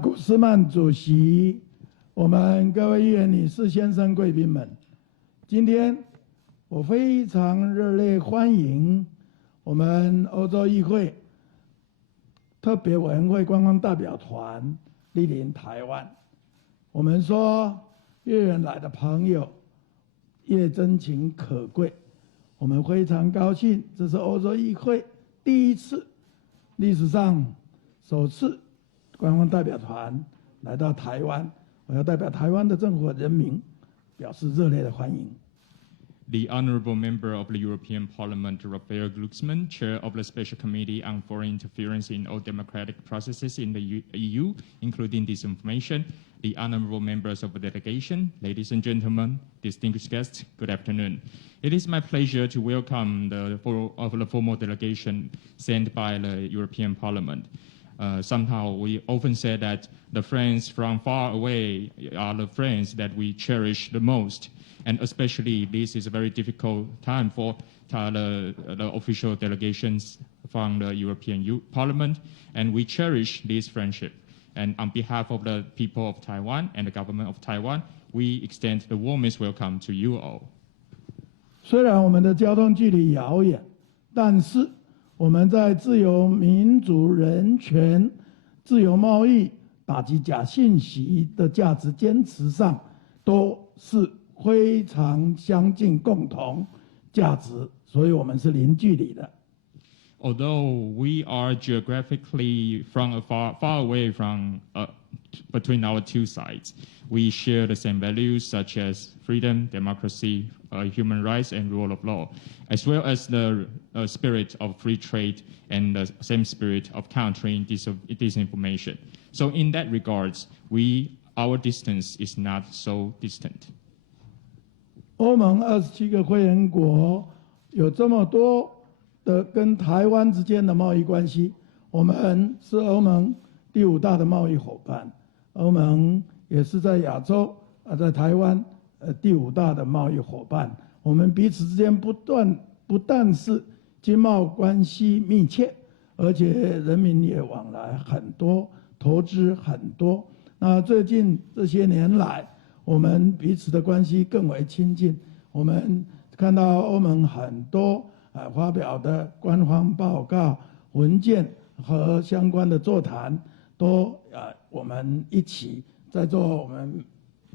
古斯曼主席，我们各位议员、女士、先生、贵宾们，今天我非常热烈欢迎我们欧洲议会特别委员会官方代表团莅临台湾。我们说，越远来的朋友越真情可贵。我们非常高兴，这是欧洲议会第一次，历史上首次。官方代表团来到台湾，我要代表台湾的政府和人民表示热烈的欢迎。The Honourable Member of the European Parliament, Raphael Glucksmann, Chair of the Special Committee on Foreign Interference in all Democratic Processes in the EU, including disinformation, the Honourable Members of the Delegation, ladies and gentlemen, distinguished guests, good afternoon. It is my pleasure to welcome the formal delegation sent by the European Parliament. Somehow we often say that the friends from far away are the friends that we cherish the most. And especially this is a very difficult time for the official delegations from the European Parliament. And we cherish this friendship. And on behalf of the people of Taiwan and the government of Taiwan, we extend the warmest welcome to you all. 虽然我们的交通距离遥远，但是我们在自由、民主、人权、自由贸易、打击假信息的价值坚持上，都是非常相近共同价值，所以我们是零距离的。Although we are geographically far away from between our two sides, we share the same values such as freedom, democracy, human rights, and rule of law, as well as the spirit of free trade and the same spirit of countering disinformation. So in that regards, our distance is not so distant. 欧盟27个会员国有这么多的跟台湾之间的贸易关系，我们是欧盟第5大的贸易伙伴，欧盟也是在亚洲在台湾第5大的贸易伙伴。我们彼此之间不但是经贸关系密切，而且人民也往来很多，投资很多。那最近这些年来，我们彼此的关系更为亲近。我们看到欧盟很多发表的官方报告、文件和相关的座谈，都我们一起在做。我们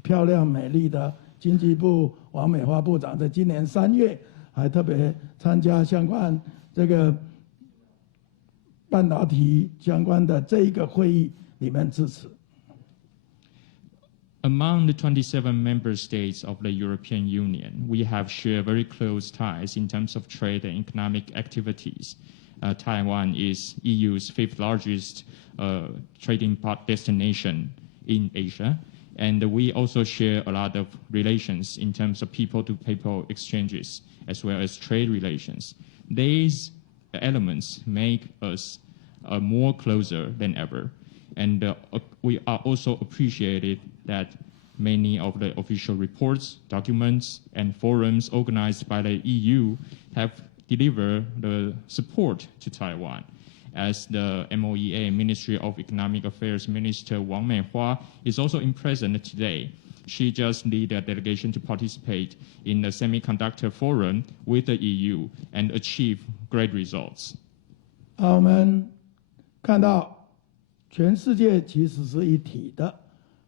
漂亮美丽的经济部王美花部长在今年3月还特别参加相关这个半导体相关的这一个会议里面致辞。Among the 27 member states of the European Union, we have shared very close ties in terms of trade and economic activities. Taiwan is EU's 5th largest trading destination in Asia, and we also share a lot of relations in terms of people-to-people exchanges, as well as trade relations. These elements make us more closer than ever. And we are also appreciated that many of the official reports, documents, and forums organized by the EU have delivered the support to Taiwan. As the MOEA Ministry of Economic Affairs Minister Wang Meihua is also present today. She just led a delegation to participate in the semiconductor forum with the EU and achieve great results. 我们看到全世界其实是一体的。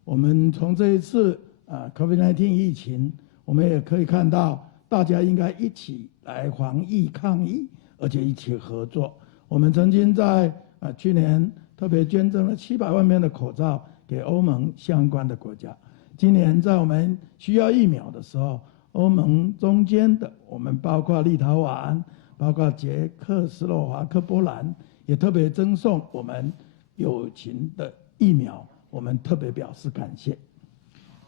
我们从这一次COVID-19 疫情，我们也可以看到，大家应该一起来防疫抗疫，而且一起合作。我们曾经在去年特别捐赠了700万片的口罩给欧盟相关的国家。今年在我们需要疫苗的时候，欧盟中间的我们包括立陶宛、包括捷克斯洛伐克、波兰，也特别赠送我们友情的疫苗，我们特别表示感谢。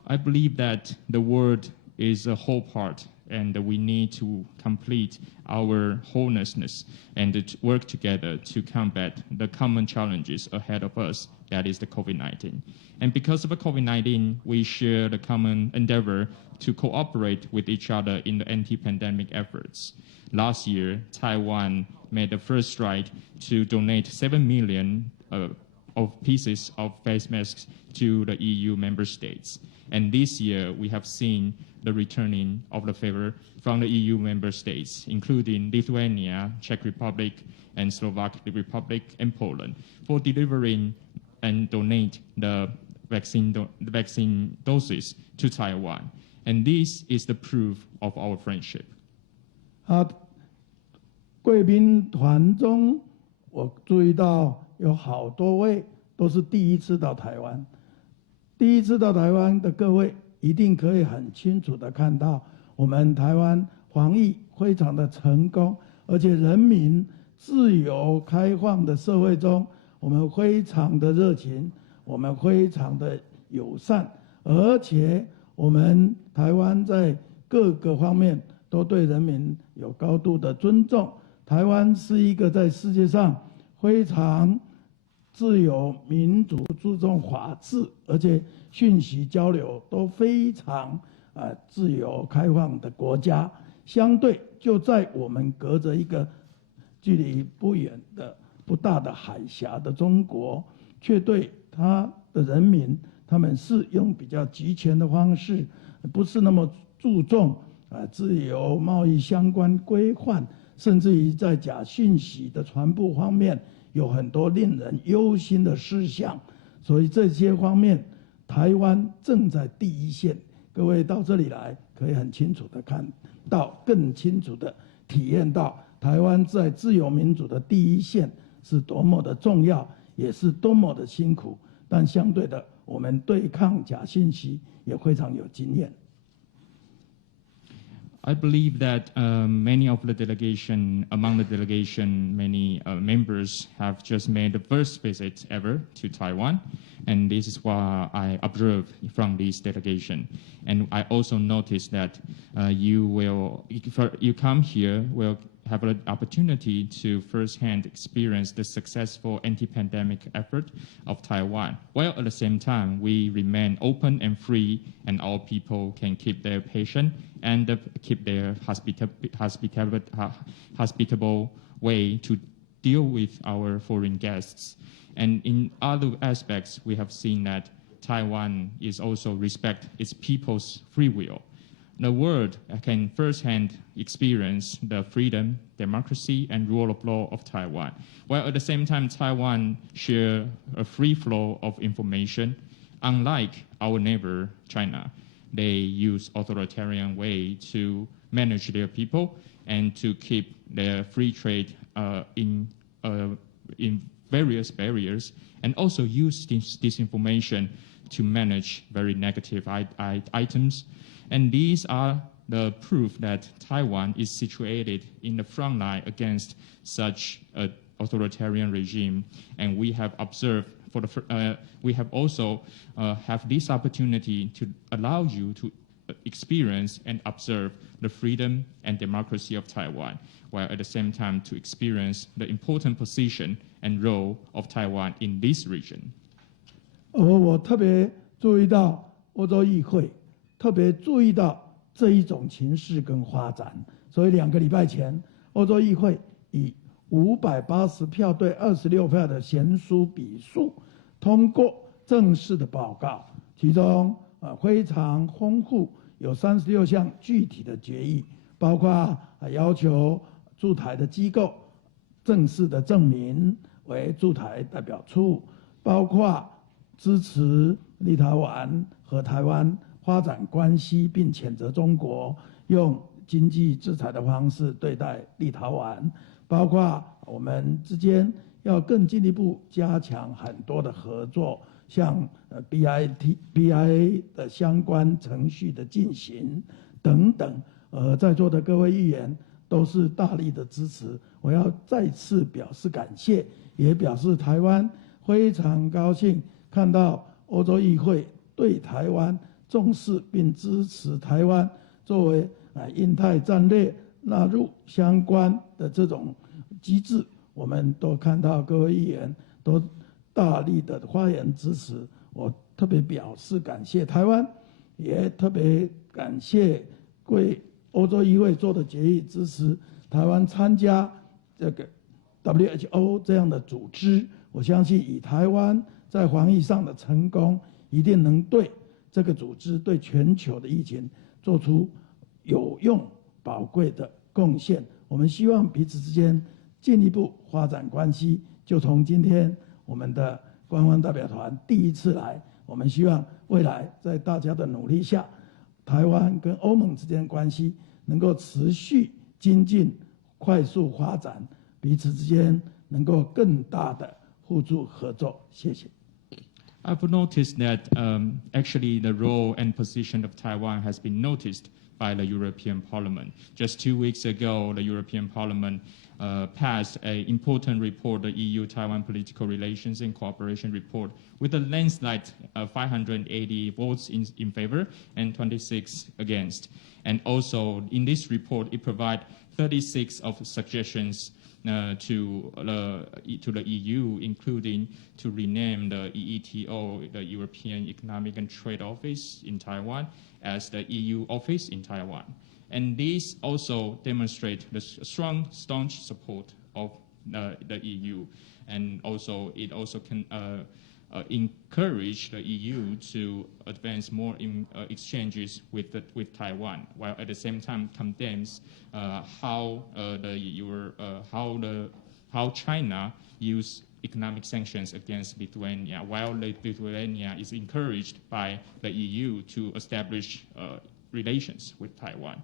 I believe that the world is a whole part, and we need to complete our wholeness and to work together to combat the common challenges ahead of us, that is the COVID-19. And because of the COVID-19, we share the common endeavor to cooperate with each other in the anti-pandemic efforts. Last year, Taiwan made the first stride to donate 7 million of pieces of face masks to the EU member states. And this year, we have seen the returning of the favor from the EU member states, including Lithuania, Czech Republic, and Slovak Republic, and Poland, for delivering and donate the vaccine doses to Taiwan. And this is the proof of our friendship. 贵宾团中，我注意到有好多位都是第一次到台湾。第一次到台湾的各位，一定可以很清楚的看到，我们台湾防疫非常的成功，而且人民自由开放的社会中，我们非常的热情，我们非常的友善，而且我们台湾在各个方面都对人民有高度的尊重。台湾是一个在世界上非常自由、民主、注重法治，而且讯息交流都非常自由开放的国家。相对就在我们隔着一个距离不远的不大的海峡的中国，却对他的人民，他们是用比较集权的方式，不是那么注重自由贸易相关规范，甚至于在假讯息的传播方面。有很多令人忧心的事项，所以这些方面，台湾正在第一线。各位到这里来，可以很清楚的看到，更清楚的体验到，台湾在自由民主的第一线是多么的重要，也是多么的辛苦。但相对的，我们对抗假信息也非常有经验。I believe that many of the delegation, among the delegation, many members have just made the first visit ever to Taiwan, and this is what I observed from this delegation. And I also noticed that you come here will have an opportunity to firsthand experience the successful anti-pandemic effort of Taiwan, while at the same time we remain open and free, and all people can keep their patience and keep their hospitable way to deal with our foreign guests. And in other aspects, we have seen that Taiwan is also respect its people's free will. The world can firsthand experience the freedom, democracy, and rule of law of Taiwan, while at the same time Taiwan share a free flow of information. Unlike our neighbor China, they use authoritarian way to manage their people and to keep their free trade in various barriers, and also use this information to manage very negative items. And these are the proof that Taiwan is situated in the front line against such an authoritarian regime. And we have observed, we have also have this opportunity to allow you to experience and observe the freedom and democracy of Taiwan, while at the same time to experience the important position and role of Taiwan in this region. 我特别注意到欧洲议会。特别注意到这一种情势跟发展，所以2个礼拜前，欧洲议会以580票对26票的悬殊比数通过正式的报告，其中非常丰富，有36项具体的决议，包括要求驻台的机构正式的证明为驻台代表处，包括支持立陶宛和台湾发展关系，并谴责中国用经济制裁的方式对待立陶宛，包括我们之间要更进一步加强很多的合作，像BIA 的相关程序的进行等等。在座的各位议员都是大力的支持，我要再次表示感谢，也表示台湾非常高兴看到欧洲议会对台湾重视并支持台湾作为印太战略纳入相关的这种机制，我们都看到各位议员都大力的发言支持，我特别表示感谢台湾，也特别感谢为欧洲议会做的决议，支持台湾参加这个 WHO 这样的组织。我相信以台湾在防疫上的成功，一定能对这个组织、对全球的疫情做出有用、宝贵的贡献。我们希望彼此之间进一步发展关系，就从今天我们的官方代表团第一次来，我们希望未来在大家的努力下，台湾跟欧盟之间的关系能够持续精进、快速发展，彼此之间能够更大的互助合作。谢谢。I've noticed that actually the role and position of Taiwan has been noticed by the European Parliament. Just 2 weeks ago, the European Parliament passed an important report, the EU-Taiwan Political Relations and Cooperation Report, with a landslide 580 votes in favor and 26 against. And also in this report, it provides 36 of suggestions to the EU, including to rename the EETO, the European Economic and Trade Office in Taiwan, as the EU office in Taiwan. And these also demonstrate the strong, staunch support of the EU. And also, it also can encourage the EU to advance more in exchanges with Taiwan, while at the same time condemns how China use economic sanctions against Lithuania, while Lithuania is encouraged by the EU to establish relations with Taiwan.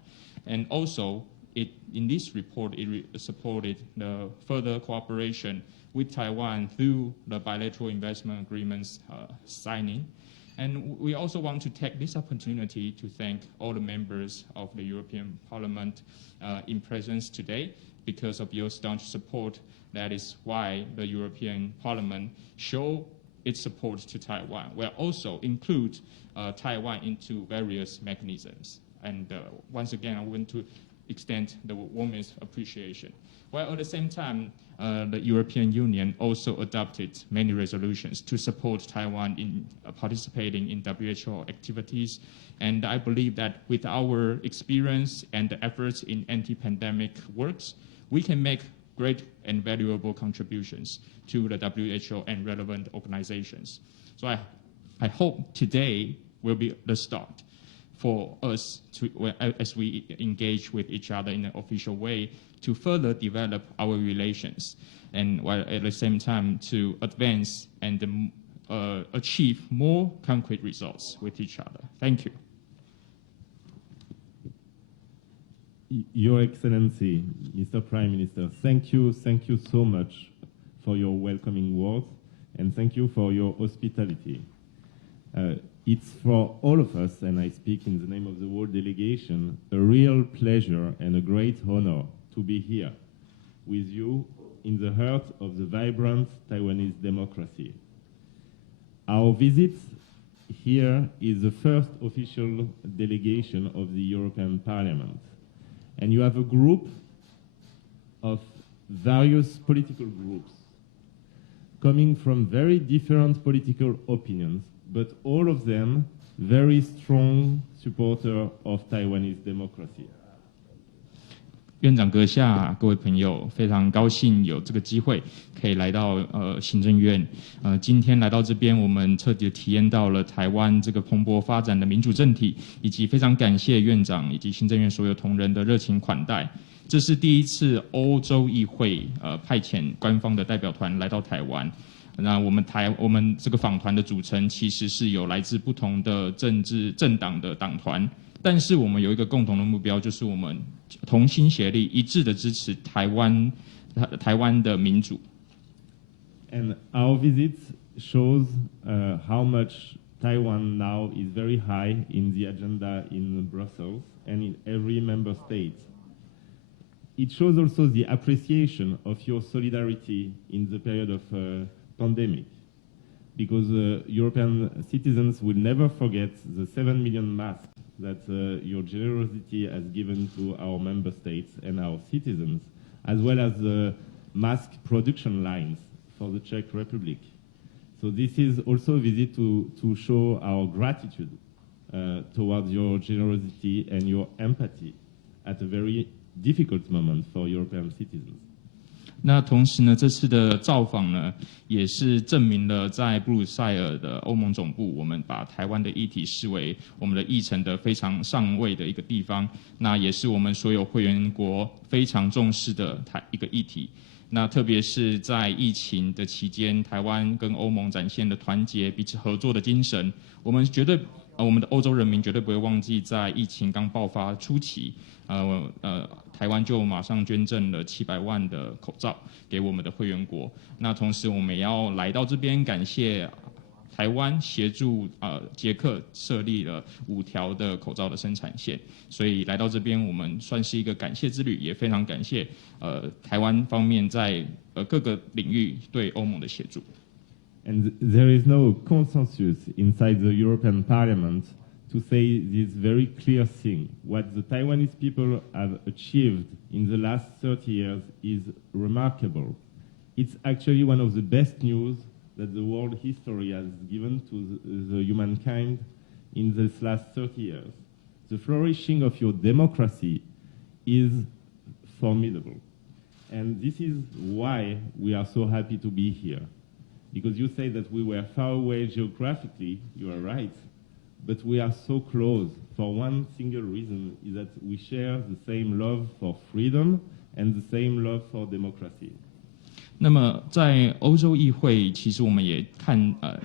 And also, in this report, it supported the further cooperation with Taiwan through the bilateral investment agreements signing. And we also want to take this opportunity to thank all the members of the European Parliament in presence today. Because of your staunch support, that is why the European Parliament show its support to Taiwan. We also include Taiwan into various mechanisms. And once again, I want to extend the warmest appreciation. While at the same time, the European Union also adopted many resolutions to support Taiwan in participating in WHO activities. And I believe that with our experience and the efforts in anti-pandemic works, we can make great and valuable contributions to the WHO and relevant organizations. So I hope today will be the start for us to, as we engage with each other in an official way, to further develop our relations, and while at the same time to advance and achieve more concrete results with each other. Thank you. Your Excellency, Mr. Prime Minister, thank you so much for your welcoming words, and thank you for your hospitality. It's for all of us, and I speak in the name of the whole delegation, a real pleasure and a great honor to be here with you in the heart of the vibrant Taiwanese democracy. Our visit here is the first official delegation of the European Parliament. And you have a group of various political groups coming from very different political opinions, but all of them very strong supporters of Taiwanese democracy. 院长阁下，各位朋友，非常高兴有这个机会可以来到行政院。今天来到这边，我们彻底体验到了台湾这个蓬勃发展的民主政体，以及非常感谢院长以及行政院所有同仁的热情款待。这是第一次欧洲议会派遣官方的代表团来到台湾。那我们这个访团的组成其实是有来自不同的政党的党团。但是我们有一个共同的目标，就是我们同心协力、一致的支持台湾的民主。And our visit shows how much Taiwan now is very high in the agenda in Brussels and in every member state. it shows also the appreciation of your solidarity in the period of pandemic, because European citizens will never forget the 7 million masks that your generosity has given to our member states and our citizens, as well as the mask production lines for the Czech Republic. So this is also a visit to show our gratitude towards your generosity and your empathy at a very difficult moment for European citizens. 那同时呢，这次的造访呢，也是证明了在布鲁塞尔的欧盟总部，我们把台湾的议题视为我们的议程的非常上位的一个地方。那也是我们所有会员国非常重视的一个议题。那特别是在疫情的期间，台湾跟欧盟展现的团结、彼此合作的精神，我们的欧洲人民绝对不会忘记，在疫情刚爆发初期，台湾就马上捐赠了700万的口罩给我们的会员国。那同时，我们也要来到这边感谢台湾协助捷克设立了5条的口罩的生产线，所以来到这边，我们算是一个感谢之旅，也非常感谢台湾方面在各个领域对欧盟的协助。And there is no consensus inside the European Parliament to say this very clear thing. What the Taiwanese people have achieved in the last 30 years is remarkable. It's actually one of the best news that the world history has given to the humankind in this last 30 years. The flourishing of your democracy is formidable. And this is why we are so happy to be here. Because you say that we were far away geographically, you are right, but we are so close for one single reason, is that we share the same love for freedom and the same love for democracy. 那么在欧洲议会，其实我们也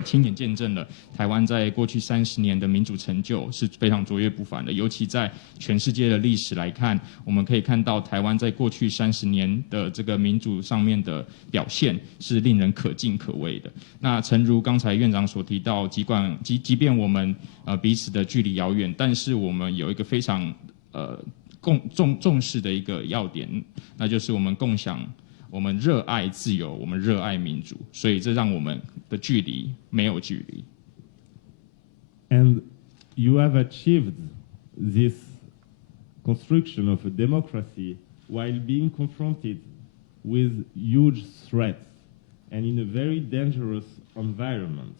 亲眼见证了台湾在过去30年的民主成就是非常卓越不凡的。尤其在全世界的历史来看，我们可以看到台湾在过去30年的这个民主上面的表现是令人可敬可畏的。那诚如刚才院长所提到，即便我们彼此的距离遥远，但是我们有一个非常重视的一个要点，那就是我们共享。我们热爱自由，我们热爱民主，所以这让我们的距离没有距离。And you have achieved this construction of a democracy while being confronted with huge threats and in a very dangerous environment.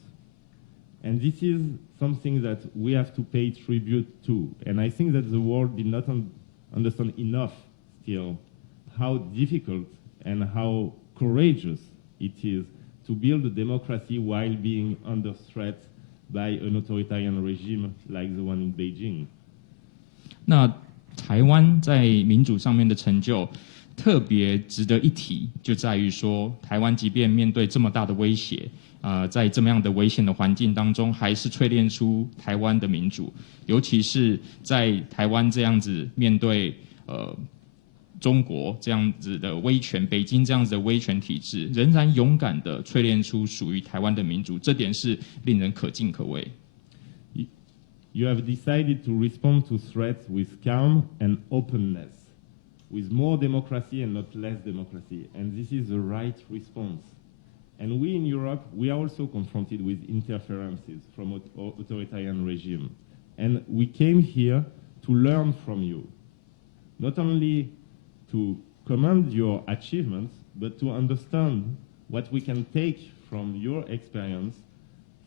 And this is something that we have to pay tribute to. And I think that the world did not understand enough still how difficult and how courageous it is to build a democracy while being under threat by an authoritarian regime like the one in Beijing. 那台湾在民主上面的成就特别值得一提，就在于说，台湾即便面对这么大的威胁，在这么样的危险的环境当中，还是淬炼出台湾的民主，尤其是在台湾这样子面对中国这样子的威权，北京这样子的威权体制，仍然勇敢地淬炼出属于台湾的民主，这点是令人可敬可畏。You have decided to respond to threats with calm and openness, with more democracy and not less democracy, and this is the right response. And we in Europe, we are also confronted with interferences from authoritarian regime, and we came here to learn from you, not only to commend your achievements, but to understand what we can take from your experience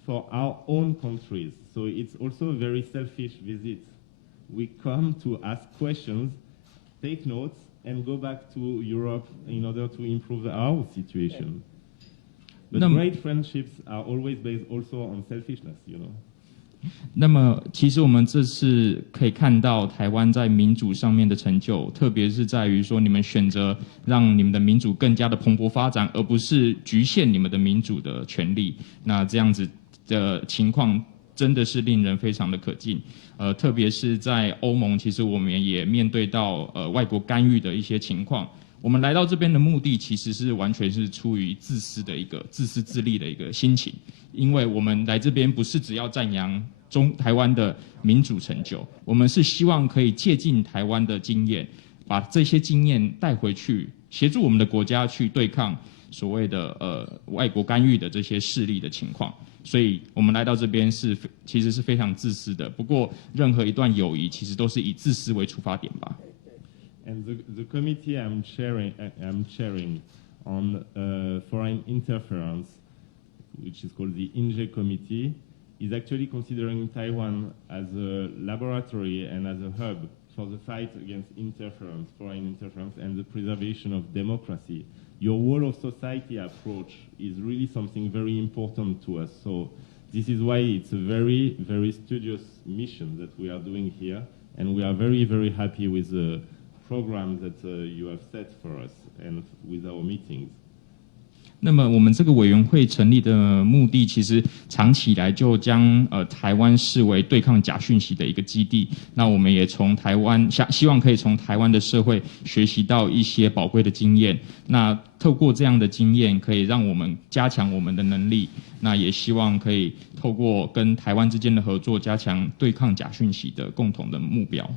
for our own countries. So it's also a very selfish visit. We come to ask questions, take notes, and go back to Europe in order to improve our situation. But great friendships are always based also on selfishness, you know. 那么，其实我们这次可以看到台湾在民主上面的成就，特别是在于说，你们选择让你们的民主更加的蓬勃发展，而不是局限你们的民主的权利。那这样子的情况真的是令人非常的可敬。特别是在欧盟，其实我们也面对到外国干预的一些情况。我们来到这边的目的，其实是完全是出于自私自利的一个心情，因为我们来这边不是只要赞扬台湾的民主成就，我们是希望可以借鉴台湾的经验，把这些经验带回去，协助我们的国家去对抗所谓的外国干预的这些势力的情况。所以我们来到这边其实是非常自私的。不过任何一段友谊其实都是以自私为出发点吧。And the committee I'm chairing on foreign interference, which is called the Inge committee, is actually considering Taiwan as a laboratory and as a hub for the fight against interference, foreign interference, and the preservation of democracy. Your whole of society approach is really something very important to us. So this is why it's a very, very studious mission that we are doing here, and we are very, very happy with the program that you have set for us and with our meetings. 那么我们这个委员会成立的目的，其实长期以来就将台湾视为对抗假讯息的一个基地。那我们也从台湾希望可以从台湾的社会学习到一些宝贵的经验。那透过这样的经验，可以让我们加强我们的能力。那也希望可以透过跟台湾之间的合作，加强对抗假讯息的共同的目标。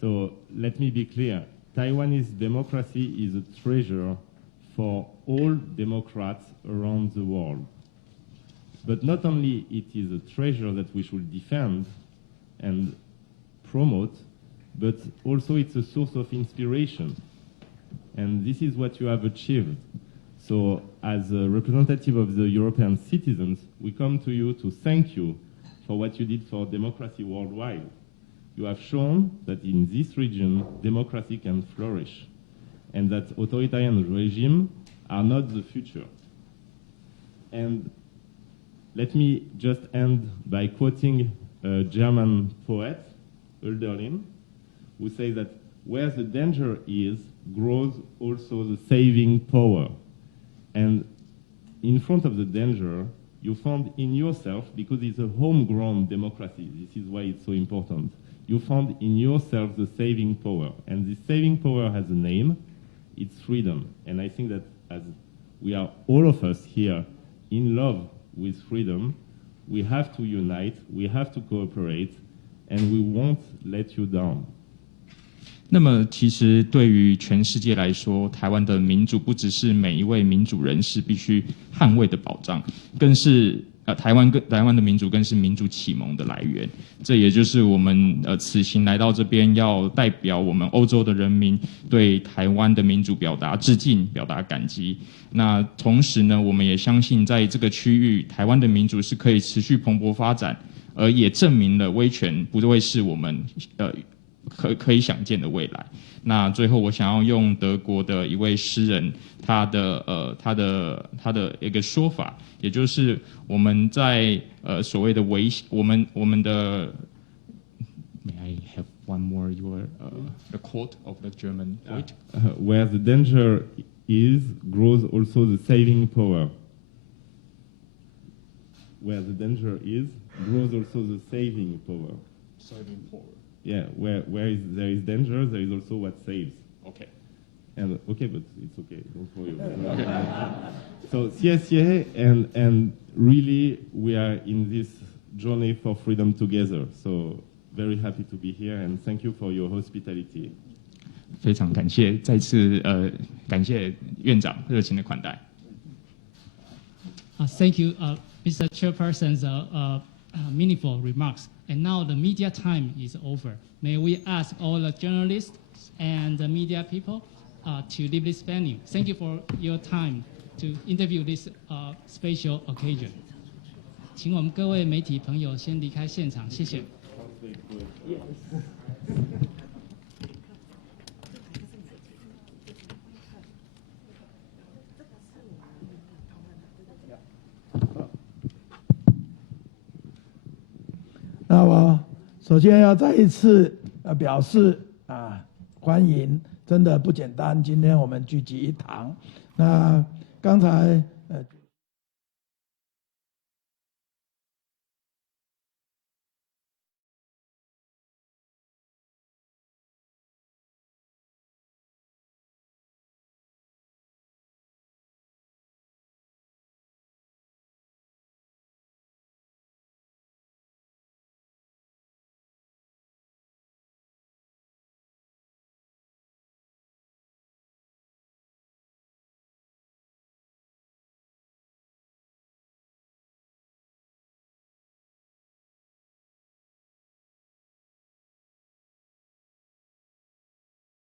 So let me be clear. Taiwanese democracy is a treasure for all Democrats around the world. But not only it is a treasure that we should defend and promote, but also it's a source of inspiration. And this is what you have achieved. So as a representative of the European citizens, we come to you to thank you for what you did for democracy worldwide. You have shown that in this region, democracy can flourish, and that authoritarian regimes are not the future. And let me just end by quoting a German poet, Hölderlin, who says that where the danger is, grows also the saving power. And in front of the danger, you found in yourself, because it's a homegrown democracy, this is why it's so important, you found in yourself the saving power. And this saving power has a name, it's freedom. And I think that as we are all of us here in love with freedom, we have to unite, we have to cooperate, and we won't let you down. 那么，其实对于全世界来说，台湾的民主不只是每一位民主人士必须捍卫的保障，更是台湾的民主更是民主启蒙的来源。这也就是我们此行来到这边，要代表我们欧洲的人民对台湾的民主表达致敬、表达感激。那同时呢，我们也相信在这个区域，台湾的民主是可以持续蓬勃发展，而也证明了威权不会是我们可以想见的未来。那最后，我想要用德国的一位诗人他的一个说法，也就是我们在所谓的我们的 May I have one more the quote of the German poet? Where the danger is, grows also the saving power. Where the danger is, grows also the saving power. Saving power. Yeah, where there is danger, there is also what saves. Okay. And okay, but it's okay. Don't worry. Okay. So CSCA and really we are in this journey for freedom together. So very happy to be here and thank you for your hospitality. 非常感谢，再次感谢院长热情的款待。Thank you, Mr. Chairperson's meaningful remarks. And now the media time is over. May we ask all the journalists and the media people to leave this venue. Thank you for your time to interview this special occasion. 请我们各位媒体朋友先离开现场，谢谢。那我首先要再一次表示欢迎，真的不简单。今天我们聚集一堂，那刚才